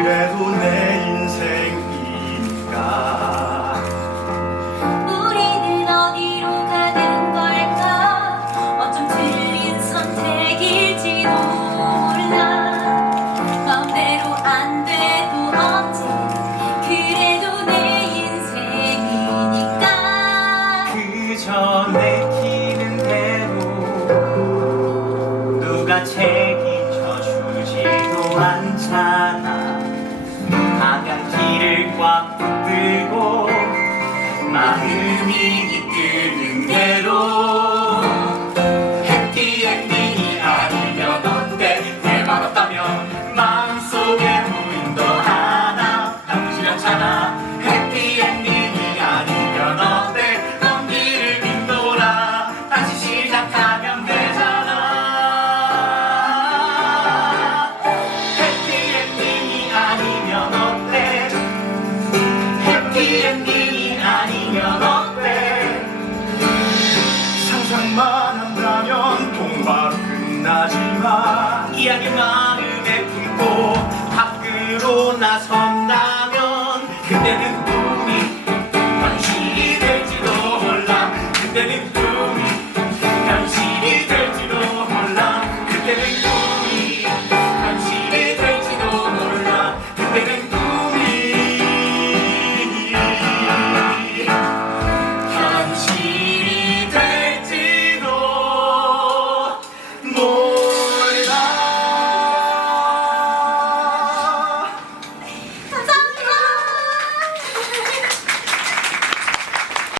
그래도 내 인생이니까. 우리는 어디로 가는 걸까? 어쩜 틀린 선택일지도 몰라. 마음대로 안 돼도 언제 그래도 내 인생이니까. 그저 내키는 대로 누가 주지도 강한 길을 꽉 붙들고 마음이 이끄는 대로. 해피엔딩이 아니면 어때? 내말 없다면 마음속에 무인도 하나. 나쁘지 않잖아 transform